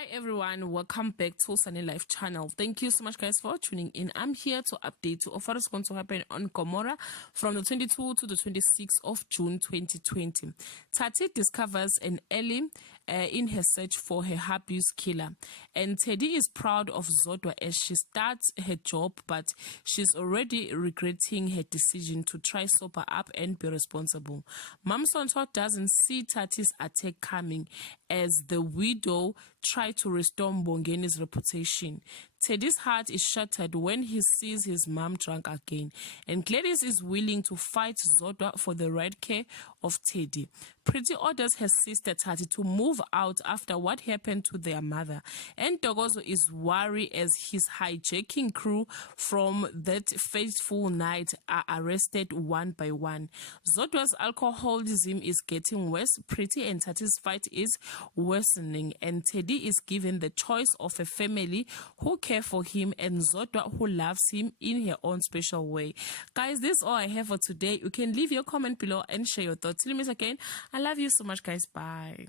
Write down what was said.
Hi everyone, welcome back to Sunny Life channel. Thank you so much guys for tuning in. I'm here to update you of what is going to happen on Gomora from the 22 to the 26th of June 2020. Tati discovers an Ellie in her search for her hubby's killer, and Teddy is proud of Zodwa as she starts her job, but she's already regretting her decision to try sober up and be responsible. Mam Sonto doesn't see Tati's attack coming as the widow tried to restore Mbongeni's reputation. Teddy's heart is shattered when he sees his mom drunk again, and Gladys is willing to fight Zodwa for the right care of Teddy. Pretty orders her sister Tati to move out after what happened to their mother, and Ntokozo is worried as his hijacking crew from that fateful night are arrested one by one. Zodwa's alcoholism is getting worse, Pretty and Tati's fight is worsening, and Teddy is given the choice of a family who care for him and Zodwa who loves him in her own special way. Guys, this is all I have for today. You can leave your comment below and share your thoughts. Till we meet again, I love you so much guys. Bye.